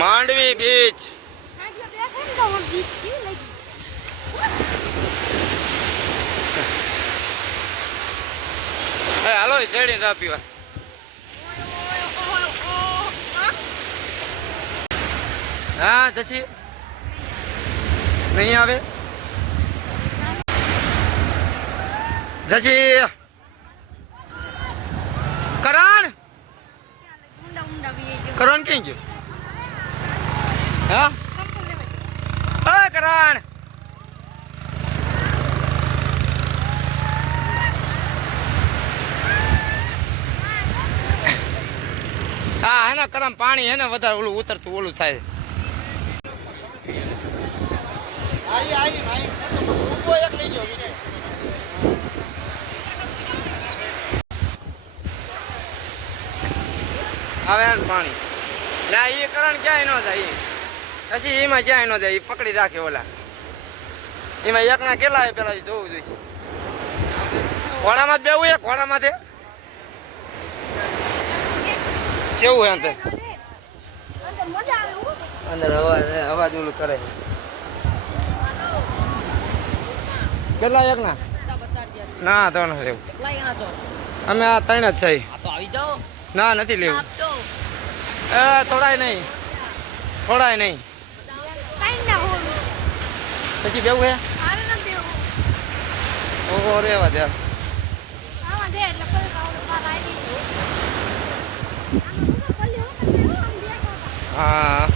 Mandvi beach. હાલો શેડી ના પીવા. હા જશી નહીં આવે. જશી કરણ કરણ ક્યાં ગયો? હા કરણ હા હે ને કરમ પાણી હે ને વધારે ઓલું ઉતરતું ઓલું થાય. આવે પાણી ના એ કરણ ક્યાંય ન જાય પછી એમાં ક્યાંય ન જાય. એ પકડી રાખે ઓલા એમાં એકના કેટલા પેલા જોવું જોઈશે. ઘોડામાં જ બેવું એક ઘોડામાં કેવું અંદર અંદર અવાજ ઓલું કરે. કેટલા એક ના ત્રણ એવું અમે આ ત્રણ જ છે. ના નથી લેવું. થોડાય નહીં થોડાય નહીં પછી બેવું હે ઓ રેવા દે. હા